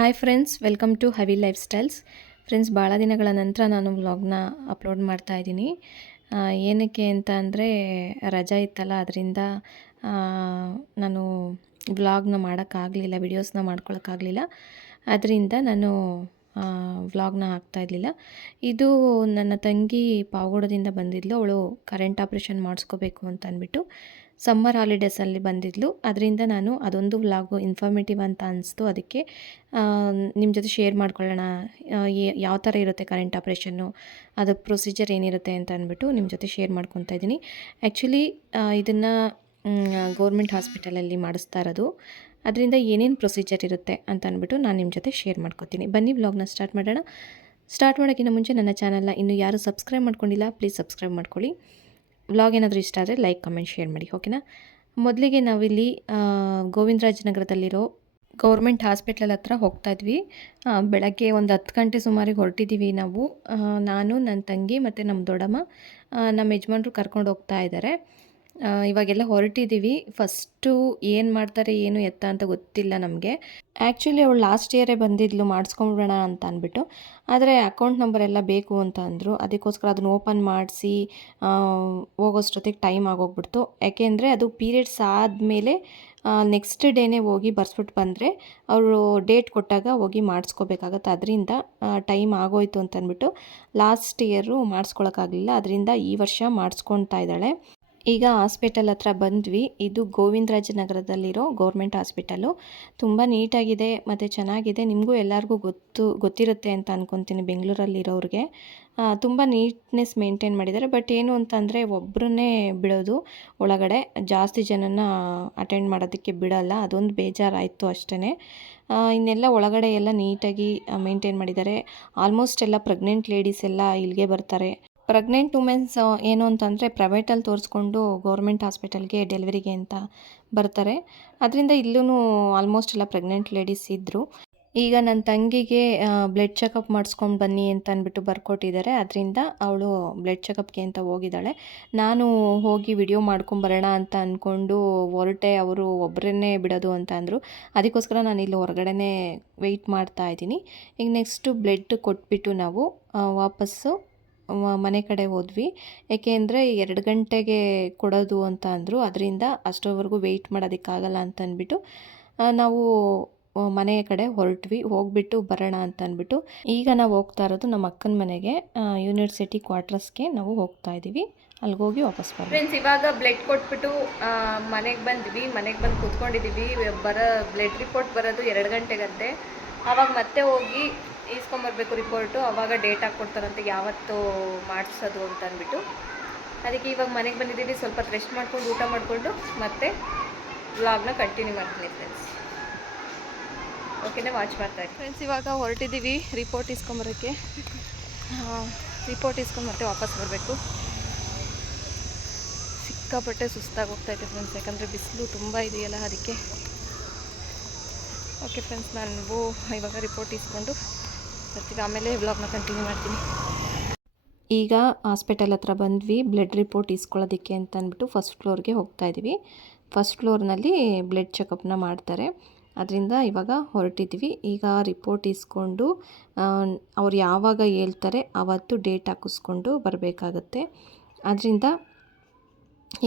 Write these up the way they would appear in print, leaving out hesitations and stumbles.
Hi friends, welcome to heavy lifestyles. Friends, ಭಾಳ ದಿನಗಳ ನಂತರ ನಾನು ವ್ಲಾಗ್ನ ಅಪ್ಲೋಡ್ ಮಾಡ್ತಾ ಇದ್ದೀನಿ. ಏನಕ್ಕೆ ಅಂತ ಅಂದರೆ ರಜಾ ಇತ್ತಲ್ಲ, ಅದರಿಂದ ನಾನು ವ್ಲಾಗ್ನ ಮಾಡೋಕ್ಕಾಗಲಿಲ್ಲ, ವಿಡಿಯೋಸ್ನ ಮಾಡ್ಕೊಳಕ್ಕಾಗಲಿಲ್ಲ. ಅದರಿಂದ ನಾನು ವ್ಲಾಗ್ನ ಹಾಕ್ತಾಯಿರಲಿಲ್ಲ. ಇದು ನನ್ನ ತಂಗಿ ಪಾವಗಡದಿಂದ ಬಂದಿದ್ಲು. ಅವಳು ಕರೆಂಟ್ ಆಪ್ರೇಷನ್ ಮಾಡಿಸ್ಕೋಬೇಕು ಅಂತ ಅಂದ್ಬಿಟ್ಟು ಸಮ್ಮರ್ ಹಾಲಿಡೇಸಲ್ಲಿ ಬಂದಿದ್ಲು. ಅದರಿಂದ ನಾನು ಅದೊಂದು ವ್ಲಾಗು ಇನ್ಫಾರ್ಮೇಟಿವ್ ಅಂತ ಅನಿಸ್ತು. ಅದಕ್ಕೆ ನಿಮ್ಮ ಜೊತೆ ಶೇರ್ ಮಾಡ್ಕೊಳ್ಳೋಣ, ಯಾವ ಥರ ಇರುತ್ತೆ ಕರೆಂಟ್ ಆಪ್ರೇಷನ್ನು, ಅದು ಪ್ರೊಸೀಜರ್ ಏನಿರುತ್ತೆ ಅಂತ ಅಂದ್ಬಿಟ್ಟು ನಿಮ್ಮ ಜೊತೆ ಶೇರ್ ಮಾಡ್ಕೊತಾ ಇದ್ದೀನಿ. ಆ್ಯಕ್ಚುಲಿ ಇದನ್ನು ಗೌರ್ಮೆಂಟ್ ಹಾಸ್ಪಿಟಲಲ್ಲಿ ಮಾಡಿಸ್ತಾ ಇರೋದು. ಅದರಿಂದ ಏನೇನು ಪ್ರೊಸೀಜರ್ ಇರುತ್ತೆ ಅಂತ ಅಂದ್ಬಿಟ್ಟು ನಾನು ನಿಮ್ಮ ಜೊತೆ ಶೇರ್ ಮಾಡ್ಕೊತೀನಿ. ಬನ್ನಿ ವ್ಲಾಗ್ನ ಸ್ಟಾರ್ಟ್ ಮಾಡೋಣ. ಸ್ಟಾರ್ಟ್ ಮಾಡೋಕ್ಕಿಂತ ಮುಂಚೆ ನನ್ನ ಚಾನಲ್ನ ಇನ್ನೂ ಯಾರು ಸಬ್ಸ್ಕ್ರೈಬ್ ಮಾಡ್ಕೊಂಡಿಲ್ಲ, ಪ್ಲೀಸ್ ಸಬ್ಸ್ಕ್ರೈಬ್ ಮಾಡ್ಕೊಳ್ಳಿ. ವ್ಲಾಗ್ ಏನಾದರೂ ಇಷ್ಟ ಆದರೆ ಲೈಕ್, ಕಮೆಂಟ್, ಶೇರ್ ಮಾಡಿ, ಓಕೆನಾ. ಮೊದಲಿಗೆ ನಾವಿಲ್ಲಿ ಗೋವಿಂದರಾಜನಗರದಲ್ಲಿರೋ ಗೌರ್ಮೆಂಟ್ ಹಾಸ್ಪಿಟ್ಲಲ್ ಹತ್ರ ಹೋಗ್ತಾ ಇದ್ವಿ. ಬೆಳಗ್ಗೆ ಒಂದು 10 ಗಂಟೆ ಸುಮಾರಿಗೆ ಹೊರಟಿದ್ದೀವಿ ನಾವು. ನಾನು, ನನ್ನ ತಂಗಿ ಮತ್ತು ನಮ್ಮ ದೊಡ್ಡಮ್ಮ, ನಮ್ಮ ಯಜಮಾನ್ರು ಕರ್ಕೊಂಡು ಹೋಗ್ತಾ ಇದ್ದಾರೆ. ಇವಾಗೆಲ್ಲ ಹೊರಟಿದ್ದೀವಿ. ಫಸ್ಟು ಏನು ಮಾಡ್ತಾರೆ ಏನು ಎತ್ತ ಅಂತ ಗೊತ್ತಿಲ್ಲ ನಮಗೆ. ಆ್ಯಕ್ಚುಲಿ ಅವಳು ಲಾಸ್ಟ್ ಇಯರೇ ಬಂದಿದ್ಲು ಮಾಡಿಸ್ಕೊಂಬಿಡೋಣ ಅಂತ ಅಂದ್ಬಿಟ್ಟು. ಆದರೆ ಅಕೌಂಟ್ ನಂಬರ್ ಎಲ್ಲ ಬೇಕು ಅಂತ ಅಂದರು. ಅದಕ್ಕೋಸ್ಕರ ಅದನ್ನು ಓಪನ್ ಮಾಡಿಸಿ ಹೋಗೋಷ್ಟೊತ್ತಿಗೆ ಟೈಮ್ ಆಗೋಗ್ಬಿಡ್ತು. ಯಾಕೆಂದರೆ ಅದು ಪೀರಿಯಡ್ಸ್ ಆದಮೇಲೆ ನೆಕ್ಸ್ಟ್ ಡೇನೇ ಹೋಗಿ ಬರ್ಸ್ಬಿಟ್ಟು ಬಂದರೆ ಅವರು ಡೇಟ್ ಕೊಟ್ಟಾಗ ಹೋಗಿ ಮಾಡಿಸ್ಕೋಬೇಕಾಗತ್ತೆ. ಅದರಿಂದ ಟೈಮ್ ಆಗೋಯ್ತು ಅಂತ ಅಂದ್ಬಿಟ್ಟು ಲಾಸ್ಟ್ ಇಯರು ಮಾಡಿಸ್ಕೊಳಕ್ಕಾಗಲಿಲ್ಲ. ಅದರಿಂದ ಈ ವರ್ಷ ಮಾಡಿಸ್ಕೊತಾ ಇದ್ದಾಳೆ. ಈಗ ಹಾಸ್ಪಿಟಲ್ ಹತ್ರ ಬಂದ್ವಿ. ಇದು ಗೋವಿಂದರಾಜನಗರದಲ್ಲಿರೋ ಗೌರ್ಮೆಂಟ್ ಹಾಸ್ಪಿಟಲು. ತುಂಬ ನೀಟಾಗಿದೆ ಮತ್ತು ಚೆನ್ನಾಗಿದೆ. ನಿಮಗೂ ಎಲ್ಲರಿಗೂ ಗೊತ್ತಿರುತ್ತೆ ಅಂತ ಅಂದ್ಕೊತೀನಿ ಬೆಂಗಳೂರಲ್ಲಿರೋರಿಗೆ. ತುಂಬ ನೀಟ್ನೆಸ್ ಮೇಂಟೈನ್ ಮಾಡಿದ್ದಾರೆ. ಬಟ್ ಏನು ಅಂತಂದರೆ ಒಬ್ಬರನ್ನೇ ಬಿಡೋದು ಒಳಗಡೆ, ಜಾಸ್ತಿ ಜನನ ಅಟೆಂಡ್ ಮಾಡೋದಕ್ಕೆ ಬಿಡೋಲ್ಲ. ಅದೊಂದು ಬೇಜಾರಾಯಿತು ಅಷ್ಟೇ. ಇನ್ನೆಲ್ಲ ಒಳಗಡೆ ಎಲ್ಲ ನೀಟಾಗಿ ಮೇಂಟೈನ್ ಮಾಡಿದ್ದಾರೆ. ಆಲ್ಮೋಸ್ಟ್ ಎಲ್ಲ ಪ್ರೆಗ್ನೆಂಟ್ ಲೇಡೀಸ್ ಎಲ್ಲ ಇಲ್ಲಿಗೆ ಬರ್ತಾರೆ. ಪ್ರೆಗ್ನೆಂಟ್ ವುಮೆನ್ಸ್ ಏನು ಅಂತಂದರೆ ಪ್ರೈವೇಟಲ್ಲಿ ತೋರಿಸ್ಕೊಂಡು ಗೌರ್ಮೆಂಟ್ ಹಾಸ್ಪಿಟಲ್ಗೆ ಡೆಲಿವರಿಗೆ ಅಂತ ಬರ್ತಾರೆ. ಅದರಿಂದ ಇಲ್ಲೂ ಆಲ್ಮೋಸ್ಟ್ ಎಲ್ಲ ಪ್ರೆಗ್ನೆಂಟ್ ಲೇಡೀಸ್ ಇದ್ದರು. ಈಗ ನನ್ನ ತಂಗಿಗೆ ಬ್ಲಡ್ ಚೆಕಪ್ ಮಾಡಿಸ್ಕೊಂಡು ಬನ್ನಿ ಅಂತ ಅಂದ್ಬಿಟ್ಟು ಬರ್ಕೊಟ್ಟಿದ್ದಾರೆ. ಅದರಿಂದ ಅವಳು ಬ್ಲಡ್ ಚೆಕಪ್ಗೆ ಅಂತ ಹೋಗಿದ್ದಾಳೆ. ನಾನು ಹೋಗಿ ವಿಡಿಯೋ ಮಾಡ್ಕೊಂಬರೋಣ ಅಂತ ಅಂದ್ಕೊಂಡು ಹೊರಟೆ. ಅವರು ಒಬ್ಬರನ್ನೇ ಬಿಡೋದು ಅಂತ ಅಂದರು. ಅದಕ್ಕೋಸ್ಕರ ನಾನು ಇಲ್ಲಿ ಹೊರಗಡೆನೇ ವೆಯ್ಟ್ ಮಾಡ್ತಾ ಇದ್ದೀನಿ. ಈಗ ನೆಕ್ಸ್ಟು ಬ್ಲಡ್ ಕೊಟ್ಬಿಟ್ಟು ನಾವು ವಾಪಸ್ಸು ಮನೆ ಕಡೆ ಹೋದ್ವಿ. ಏಕೆಂದರೆ 2 ಗಂಟೆಗೆ ಕೊಡೋದು ಅಂತ ಅಂದರು. ಅದರಿಂದ ಅಷ್ಟರವರೆಗೂ ವೆಯ್ಟ್ ಮಾಡೋದಕ್ಕಾಗಲ್ಲ ಅಂತ ಅಂದ್ಬಿಟ್ಟು ನಾವು ಮನೆಯ ಕಡೆ ಹೊರಟ್ವಿ. ಹೋಗ್ಬಿಟ್ಟು ಬರೋಣ ಅಂತ ಅಂದ್ಬಿಟ್ಟು ಈಗ ನಾವು ಹೋಗ್ತಾ ಇರೋದು ನಮ್ಮ ಅಕ್ಕನ ಮನೆಗೆ, ಯೂನಿವರ್ಸಿಟಿ ಕ್ವಾರ್ಟರ್ಸ್ಗೆ ನಾವು ಹೋಗ್ತಾ ಇದ್ದೀವಿ. ಅಲ್ಲಿಗೆ ಹೋಗಿ ವಾಪಸ್ ಬರ್ತೀವಿ. ಫ್ರೆಂಡ್ಸ್, ಇವಾಗ ಬ್ಲಡ್ ಕೊಟ್ಬಿಟ್ಟು ಮನೆಗೆ ಬಂದ್ವಿ. ಮನೆಗೆ ಬಂದು ಕೂತ್ಕೊಂಡಿದ್ದೀವಿ. ಬ್ಲಡ್ ರಿಪೋರ್ಟ್ ಬರೋದು 2 ಗಂಟೆಗಂತೆ. ಆವಾಗ ಮತ್ತೆ ಹೋಗಿ ಈಸ್ಕೊಂಬರ್ಬೇಕು ರಿಪೋರ್ಟು. ಆವಾಗ ಡೇಟ್ ಹಾಕ್ಕೊಡ್ತಾರಂತೆ ಯಾವತ್ತು ಮಾಡಿಸೋದು ಅಂತ ಅಂದ್ಬಿಟ್ಟು. ಅದಕ್ಕೆ ಇವಾಗ ಮನೆಗೆ ಬಂದಿದ್ದೀವಿ. ಸ್ವಲ್ಪ ರೆಸ್ಟ್ ಮಾಡ್ಕೊಂಡು ಊಟ ಮಾಡಿಕೊಂಡು ಮತ್ತೆ ವ್ಲಾಗ್ನ ಕಂಟಿನ್ಯೂ ಮಾಡ್ತೀನಿ ಫ್ರೆಂಡ್ಸ್. ಓಕೆನಾ, ವಾಚ್ ಮಾಡ್ತಾಯಿರಿ ಫ್ರೆಂಡ್ಸ್. ಇವಾಗ ಹೊರಟಿದ್ದೀವಿ ರಿಪೋರ್ಟ್ ಇಸ್ಕೊಂಬರೋಕ್ಕೆ. ರಿಪೋರ್ಟ್ ಇಸ್ಕೊಂಡು ಮತ್ತೆ ವಾಪಸ್ ಬರಬೇಕು. ಸಿಕ್ಕಾಪಟ್ಟೆ ಸುಸ್ತಾಗಿ ಹೋಗ್ತಾಯಿದೆ ಫ್ರೆಂಡ್ಸ್, ಯಾಕಂದರೆ ಬಿಸಿಲು ತುಂಬ ಇದೆಯಲ್ಲ ಅದಕ್ಕೆ. ಓಕೆ ಫ್ರೆಂಡ್ಸ್, ನಾನು ಇವಾಗ ರಿಪೋರ್ಟ್ ಇಸ್ಕೊಂಡು ಬರ್ತೀವಿ. ಆಮೇಲೆ ವ್ಲಾಗ್ನ ಕಂಟಿನ್ಯೂ ಮಾಡ್ತೀನಿ. ಈಗ ಹಾಸ್ಪಿಟಲ್ ಹತ್ರ ಬಂದ್ವಿ ಬ್ಲಡ್ ರಿಪೋರ್ಟ್ ಇಸ್ಕೊಳ್ಳೋದಕ್ಕೆ ಅಂತ ಅಂದ್ಬಿಟ್ಟು ಫಸ್ಟ್ ಫ್ಲೋರ್ಗೆ ಹೋಗ್ತಾ ಇದ್ದೀವಿ. ಫಸ್ಟ್ ಫ್ಲೋರ್ನಲ್ಲಿ ಬ್ಲಡ್ ಚೆಕಪ್ನ ಮಾಡ್ತಾರೆ. ಅದರಿಂದ ಇವಾಗ ಹೊರಟಿದ್ವಿ. ಈಗ ರಿಪೋರ್ಟ್ ಇಸ್ಕೊಂಡು ಅವ್ರು ಯಾವಾಗ ಹೇಳ್ತಾರೆ ಆವತ್ತು ಡೇಟ್ ಹಾಕಿಸ್ಕೊಂಡು ಬರಬೇಕಾಗತ್ತೆ. ಅದರಿಂದ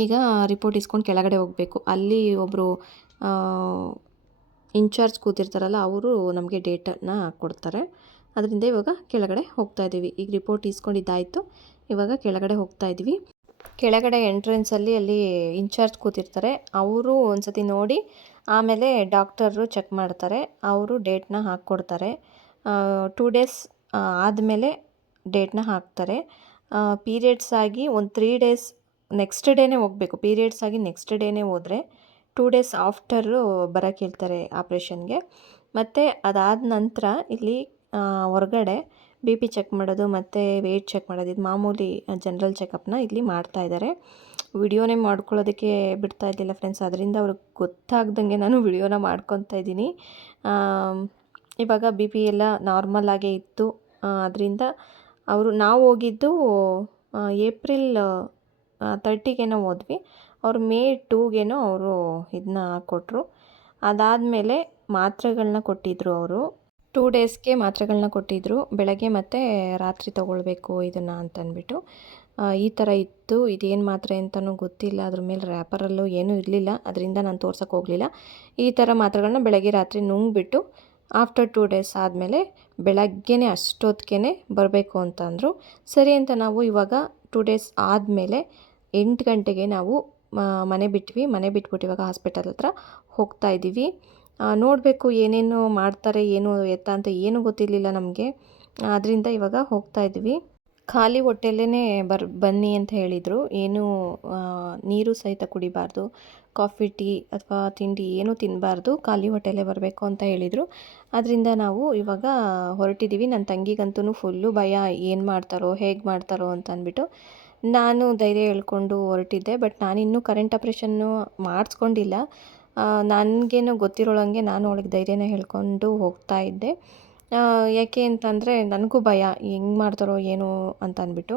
ಈಗ ರಿಪೋರ್ಟ್ ಇಸ್ಕೊಂಡು ಕೆಳಗಡೆ ಹೋಗಬೇಕು. ಅಲ್ಲಿ ಒಬ್ಬರು ಇನ್ಚಾರ್ಜ್ ಕೂತಿರ್ತಾರಲ್ಲ, ಅವರು ನಮಗೆ ಡೇಟನ್ನು ಕೊಡ್ತಾರೆ. ಅದರಿಂದ ಇವಾಗ ಕೆಳಗಡೆ ಹೋಗ್ತಾ ಇದ್ದೀವಿ. ಈಗ ರಿಪೋರ್ಟ್ ಇಸ್ಕೊಂಡಿದ್ದಾಯಿತು. ಇವಾಗ ಕೆಳಗಡೆ ಹೋಗ್ತಾ ಇದ್ದೀವಿ. ಕೆಳಗಡೆ ಎಂಟ್ರೆನ್ಸಲ್ಲಿ ಅಲ್ಲಿ ಇನ್ಚಾರ್ಜ್ ಕೂತಿರ್ತಾರೆ. ಅವರು ಒಂದು ಸತಿ ನೋಡಿ ಆಮೇಲೆ ಡಾಕ್ಟರು ಚೆಕ್ ಮಾಡ್ತಾರೆ. ಅವರು ಡೇಟ್ನ ಹಾಕ್ಕೊಡ್ತಾರೆ. 2 ಡೇಸ್ ಆದಮೇಲೆ ಡೇಟ್ನ ಹಾಕ್ತಾರೆ. ಪೀರಿಯಡ್ಸ್ ಆಗಿ ಒಂದು 3 ಡೇಸ್ ನೆಕ್ಸ್ಟ್ ಡೇನೇ ಹೋಗಬೇಕು. ಪೀರಿಯಡ್ಸ್ ಆಗಿ ನೆಕ್ಸ್ಟ್ ಡೇನೇ ಹೋದರೆ 2 ಡೇಸ್ ಆಫ್ಟರು ಬರೋಕ್ಕೆ ಹೇಳ್ತಾರೆ ಆಪ್ರೇಷನ್ಗೆ. ಮತ್ತು ಅದಾದ ನಂತರ ಇಲ್ಲಿ ಹೊರಗಡೆ ಬಿ ಪಿ ಚೆಕ್ ಮಾಡೋದು ಮತ್ತು ವೆಯ್ಟ್ ಚೆಕ್ ಮಾಡೋದು, ಇದು ಮಾಮೂಲಿ ಜನರಲ್ ಚೆಕಪ್ನ ಇಲ್ಲಿ ಮಾಡ್ತಾಯಿದ್ದಾರೆ. ವಿಡಿಯೋನೇ ಮಾಡ್ಕೊಳ್ಳೋದಕ್ಕೆ ಬಿಡ್ತಾ ಇದ್ದಿಲ್ಲ ಫ್ರೆಂಡ್ಸ್. ಅದರಿಂದ ಅವ್ರಿಗೆ ಗೊತ್ತಾಗ್ದಂಗೆ ನಾನು ವಿಡಿಯೋನ ಮಾಡ್ಕೊತಾ ಇದ್ದೀನಿ. ಇವಾಗ ಬಿ ಪಿ ಎಲ್ಲ ನಾರ್ಮಲಾಗೇ ಇತ್ತು. ಅದರಿಂದ ನಾವು ಹೋಗಿದ್ದು ಏಪ್ರಿಲ್ 30ಗೇನೋ ಹೋದ್ವಿ. ಅವರು ಮೇ 2ಗೇನೋ ಅವರು ಇದನ್ನ ಕೊಟ್ಟರು. ಅದಾದಮೇಲೆ ಮಾತ್ರೆಗಳನ್ನ ಕೊಟ್ಟಿದ್ದರು ಅವರು. 2 ಡೇಸ್ಗೆ ಮಾತ್ರೆಗಳನ್ನ ಕೊಟ್ಟಿದ್ದರು. ಬೆಳಗ್ಗೆ ಮತ್ತು ರಾತ್ರಿ ತೊಗೊಳ್ಬೇಕು ಇದನ್ನು ಅಂತಂದ್ಬಿಟ್ಟು. ಈ ಥರ ಇತ್ತು. ಇದೇನು ಮಾತ್ರೆ ಅಂತಲೂ ಗೊತ್ತಿಲ್ಲ. ಅದ್ರ ಮೇಲೆ ರ್ಯಾಪರಲ್ಲೂ ಏನೂ ಇರಲಿಲ್ಲ. ಅದರಿಂದ ನಾನು ತೋರ್ಸೋಕ್ಕೆ ಹೋಗಲಿಲ್ಲ. ಈ ಥರ ಮಾತ್ರೆಗಳನ್ನ ಬೆಳಗ್ಗೆ ರಾತ್ರಿ ನುಂಗ್ಬಿಟ್ಟು ಆಫ್ಟರ್ 2 ಡೇಸ್ ಆದಮೇಲೆ ಬೆಳಗ್ಗೆನೇ ಅಷ್ಟೊತ್ತಿಗೆ ಬರಬೇಕು ಅಂತ ಅಂದರು. ಸರಿ ಅಂತ ನಾವು ಇವಾಗ 2 ಡೇಸ್ ಆದಮೇಲೆ 8 ಗಂಟೆಗೆ ನಾವು ಮನೆ ಬಿಟ್ವಿ. ಮನೆ ಬಿಟ್ಬಿಟ್ಟು ಇವಾಗ ಹಾಸ್ಪಿಟಲ್ ಹತ್ರ ಹೋಗ್ತಾ ಇದ್ದೀವಿ. ನೋಡಬೇಕು ಏನೇನು ಮಾಡ್ತಾರೆ ಏನು ಎತ್ತ ಅಂತ ಏನೂ ಗೊತ್ತಿರಲಿಲ್ಲ ನಮಗೆ. ಅದರಿಂದ ಇವಾಗ ಹೋಗ್ತಾ ಇದ್ವಿ. ಖಾಲಿ ಹೊಟ್ಟೆಲೇ ಬನ್ನಿ ಅಂತ ಹೇಳಿದರು. ಏನು ನೀರು ಸಹಿತ ಕುಡಿಬಾರ್ದು, ಕಾಫಿ ಟೀ ಅಥವಾ ತಿಂಡಿ ಏನೂ ತಿನ್ನಬಾರ್ದು, ಖಾಲಿ ಹೊಟ್ಟೆಲೇ ಬರಬೇಕು ಅಂತ ಹೇಳಿದರು. ಅದರಿಂದ ನಾವು ಇವಾಗ ಹೊರಟಿದ್ದೀವಿ. ನನ್ನ ತಂಗಿಗಂತೂ ಫುಲ್ಲು ಭಯ, ಏನು ಮಾಡ್ತಾರೋ ಹೇಗೆ ಮಾಡ್ತಾರೋ ಅಂತ ಅಂದ್ಬಿಟ್ಟು. ನಾನು ಧೈರ್ಯ ಹೇಳ್ಕೊಂಡು ಹೊರಟಿದ್ದೆ. ಬಟ್ ನಾನಿನ್ನೂ ಕರೆಂಟ್ ಆಪ್ರೇಷನ್ನು ಮಾಡಿಸ್ಕೊಂಡಿಲ್ಲ. ನನಗೇನು ಗೊತ್ತಿರೋಳಂಗೆ ನಾನು ಅವಳಿಗೆ ಧೈರ್ಯನ ಹೇಳ್ಕೊಂಡು ಹೋಗ್ತಾ ಇದ್ದೆ. ಯಾಕೆ ಅಂತಂದರೆ ನನಗೂ ಭಯ, ಹೆಂಗೆ ಮಾಡ್ತಾರೋ ಏನೋ ಅಂತ ಅಂದ್ಬಿಟ್ಟು.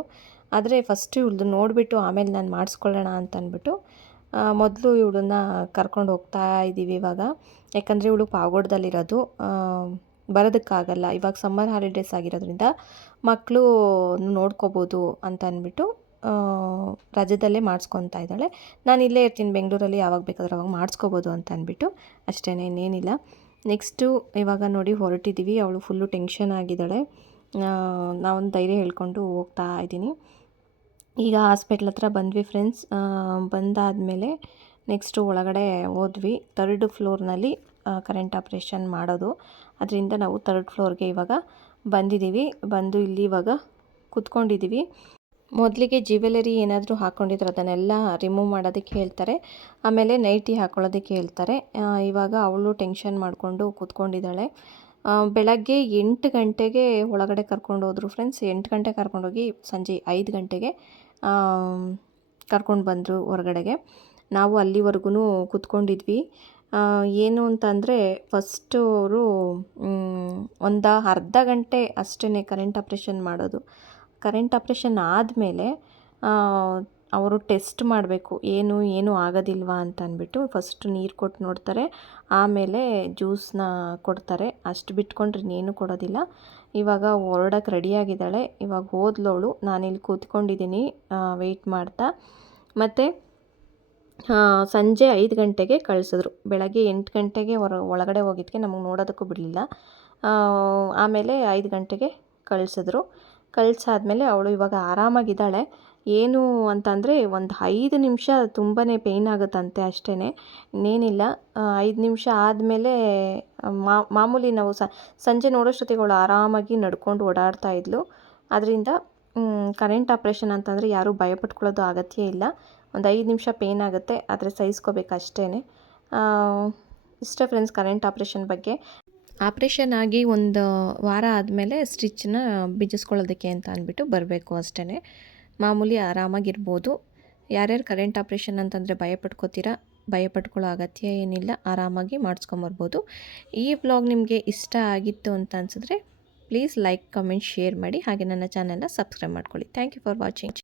ಆದರೆ ಫಸ್ಟು ಇವ್ಳದ್ದು ನೋಡಿಬಿಟ್ಟು ಆಮೇಲೆ ನಾನು ಮಾಡಿಸ್ಕೊಳ್ಳೋಣ ಅಂತ ಅಂದ್ಬಿಟ್ಟು ಮೊದಲು ಇವಳನ್ನ ಕರ್ಕೊಂಡು ಹೋಗ್ತಾ ಇದ್ದೀವಿ ಇವಾಗ. ಯಾಕಂದರೆ ಇವಳು ಪಾವಗಡದಲ್ಲಿರೋದು, ಬರೋದಕ್ಕಾಗಲ್ಲ. ಇವಾಗ ಸಮ್ಮರ್ ಹಾಲಿಡೇಸ್ ಆಗಿರೋದ್ರಿಂದ ಮಕ್ಕಳು ನೋಡ್ಕೋಬೋದು ಅಂತ ಅಂದ್ಬಿಟ್ಟು ರಜದಲ್ಲೇ ಮಾಡಿಸ್ಕೊತಾ ಇದ್ದಾಳೆ. ನಾನು ಇಲ್ಲೇ ಇರ್ತೀನಿ ಬೆಂಗಳೂರಲ್ಲಿ, ಯಾವಾಗ ಬೇಕಾದ್ರೆ ಅವಾಗ ಮಾಡಿಸ್ಕೋಬೋದು ಅಂತ ಅಂದ್ಬಿಟ್ಟು. ಅಷ್ಟೇ, ಇನ್ನೇನಿಲ್ಲ. ನೆಕ್ಸ್ಟು ಇವಾಗ ನೋಡಿ ಹೊರಟಿದ್ದೀವಿ. ಅವಳು ಫುಲ್ಲು ಟೆನ್ಷನ್ ಆಗಿದ್ದಾಳೆ. ನಾವೊಂದು ಧೈರ್ಯ ಹೇಳ್ಕೊಂಡು ಹೋಗ್ತಾ ಇದ್ದೀನಿ. ಈಗ ಹಾಸ್ಪಿಟ್ಲ್ ಹತ್ರ ಬಂದ್ವಿ ಫ್ರೆಂಡ್ಸ್. ಬಂದಾದಮೇಲೆ ನೆಕ್ಸ್ಟು ಒಳಗಡೆ ಹೋದ್ವಿ. 3rd ಫ್ಲೋರ್ನಲ್ಲಿ ಕರೆಂಟ್ ಆಪ್ರೇಷನ್ ಮಾಡೋದು. ಅದರಿಂದ ನಾವು 3rd ಫ್ಲೋರ್ಗೆ ಇವಾಗ ಬಂದಿದ್ದೀವಿ. ಬಂದು ಇಲ್ಲಿ ಇವಾಗ ಕೂತ್ಕೊಂಡಿದ್ದೀವಿ. ಮೊದಲಿಗೆ ಜ್ಯುವೆಲರಿ ಏನಾದರೂ ಹಾಕ್ಕೊಂಡಿದ್ರೆ ಅದನ್ನೆಲ್ಲ ರಿಮೂವ್ ಮಾಡೋದಕ್ಕೆ ಹೇಳ್ತಾರೆ. ಆಮೇಲೆ ನೈಟಿ ಹಾಕ್ಕೊಳ್ಳೋದಕ್ಕೆ ಹೇಳ್ತಾರೆ. ಇವಾಗ ಅವಳು ಟೆನ್ಷನ್ ಮಾಡಿಕೊಂಡು ಕೂತ್ಕೊಂಡಿದ್ದಾಳೆ. ಬೆಳಗ್ಗೆ 8 ಗಂಟೆಗೆ ಒಳಗಡೆ ಕರ್ಕೊಂಡು ಹೋದರು ಫ್ರೆಂಡ್ಸ್. 8 ಗಂಟೆಗೆ ಕರ್ಕೊಂಡೋಗಿ ಸಂಜೆ 5 ಗಂಟೆಗೆ ಕರ್ಕೊಂಡು ಬಂದರು ಹೊರಗಡೆಗೆ. ನಾವು ಅಲ್ಲಿವರೆಗೂ ಕೂತ್ಕೊಂಡಿದ್ವಿ. ಏನು ಅಂತಂದರೆ ಫಸ್ಟು ಅವರು ಒಂದು ಅರ್ಧ ಗಂಟೆ ಅಷ್ಟೇ ಕರೆಂಟ್ ಆಪ್ರೇಷನ್ ಮಾಡೋದು. ಕರೆಂಟ್ ಆಪ್ರೇಷನ್ ಆದಮೇಲೆ ಅವರು ಟೆಸ್ಟ್ ಮಾಡಬೇಕು, ಏನು ಆಗೋದಿಲ್ವಾ ಅಂತ ಅಂದ್ಬಿಟ್ಟು. ಫಸ್ಟು ನೀರು ಕೊಟ್ಟು ನೋಡ್ತಾರೆ, ಆಮೇಲೆ ಜ್ಯೂಸನ್ನ ಕೊಡ್ತಾರೆ. ಅಷ್ಟು ಬಿಟ್ಕೊಂಡ್ರೆ ಇನ್ನೇನು ಕೊಡೋದಿಲ್ಲ. ಇವಾಗ ಹೊರಡಕ್ಕೆ ರೆಡಿಯಾಗಿದ್ದಾಳೆ. ಇವಾಗ ಹೋದ್ಲವಳು. ನಾನಿಲ್ಲಿ ಕೂತ್ಕೊಂಡಿದ್ದೀನಿ ವೆಯ್ಟ್ ಮಾಡ್ತಾ. ಮತ್ತು ಸಂಜೆ 5 ಗಂಟೆಗೆ ಕಳಿಸಿದ್ರು. ಬೆಳಗ್ಗೆ 8 ಗಂಟೆಗೆ ಒಳಗಡೆ ಹೋಗಿದ್ದಕ್ಕೆ ನಮಗೆ ನೋಡೋದಕ್ಕೂ ಬಿಡಲಿಲ್ಲ. ಆಮೇಲೆ 5 ಗಂಟೆಗೆ ಕಳಿಸಿದ್ರು. ಕಳಿಸಾದ್ಮೇಲೆ ಅವಳು ಇವಾಗ ಆರಾಮಾಗಿದ್ದಾಳೆ. ಏನು ಅಂತಂದರೆ ಒಂದು 5 ನಿಮಿಷ ತುಂಬಾ ಪೇಯ್ನ್ ಆಗುತ್ತಂತೆ, ಅಷ್ಟೇ, ಇನ್ನೇನಿಲ್ಲ. 5 ನಿಮಿಷ ಆದಮೇಲೆ ಮಾಮೂಲಿ ನಾವು ಸಂಜೆ ನೋಡೋಷ್ಟೊತ್ತಿಗೆ ಅವಳು ಆರಾಮಾಗಿ ನಡ್ಕೊಂಡು ಓಡಾಡ್ತಾ ಇದ್ಲು. ಅದರಿಂದ ಕರೆಂಟ್ ಆಪ್ರೇಷನ್ ಅಂತಂದರೆ ಯಾರೂ ಭಯಪಟ್ಕೊಳ್ಳೋದು ಅಗತ್ಯ ಇಲ್ಲ. ಒಂದು 5 ನಿಮಿಷ ಪೇಯ್ನ್ ಆಗುತ್ತೆ, ಆದರೆ ಸಹಿಸ್ಕೋಬೇಕು ಅಷ್ಟೇ. ಇಷ್ಟ ಫ್ರೆಂಡ್ಸ್ ಕರೆಂಟ್ ಆಪ್ರೇಷನ್ ಬಗ್ಗೆ. ಆಪ್ರೇಷನ್ ಆಗಿ ಒಂದು ವಾರ ಆದಮೇಲೆ ಸ್ಟಿಚ್ಚನ್ನ ಬಿಚ್ಚಿಸ್ಕೊಳ್ಳೋದಕ್ಕೆ ಅಂತ ಅಂದ್ಬಿಟ್ಟು ಬರಬೇಕು ಅಷ್ಟೇ. ಮಾಮೂಲಿ ಆರಾಮಾಗಿರ್ಬೋದು. ಯಾರ್ಯಾರು ಕರೆಂಟ್ ಆಪ್ರೇಷನ್ ಅಂತಂದರೆ ಭಯಪಟ್ಕೊಳ್ಳೋ ಅಗತ್ಯ ಏನಿಲ್ಲ, ಆರಾಮಾಗಿ ಮಾಡಿಸ್ಕೊಂಬರ್ಬೋದು. ಈ ವ್ಲಾಗ್ ನಿಮಗೆ ಇಷ್ಟ ಆಗಿತ್ತು ಅಂತ ಅನಿಸಿದ್ರೆ ಪ್ಲೀಸ್ ಲೈಕ್, ಕಮೆಂಟ್, ಶೇರ್ ಮಾಡಿ. ಹಾಗೆ ನನ್ನ ಚಾನಲ್ನ ಸಬ್ಸ್ಕ್ರೈಬ್ ಮಾಡ್ಕೊಳ್ಳಿ. Thank you for watching.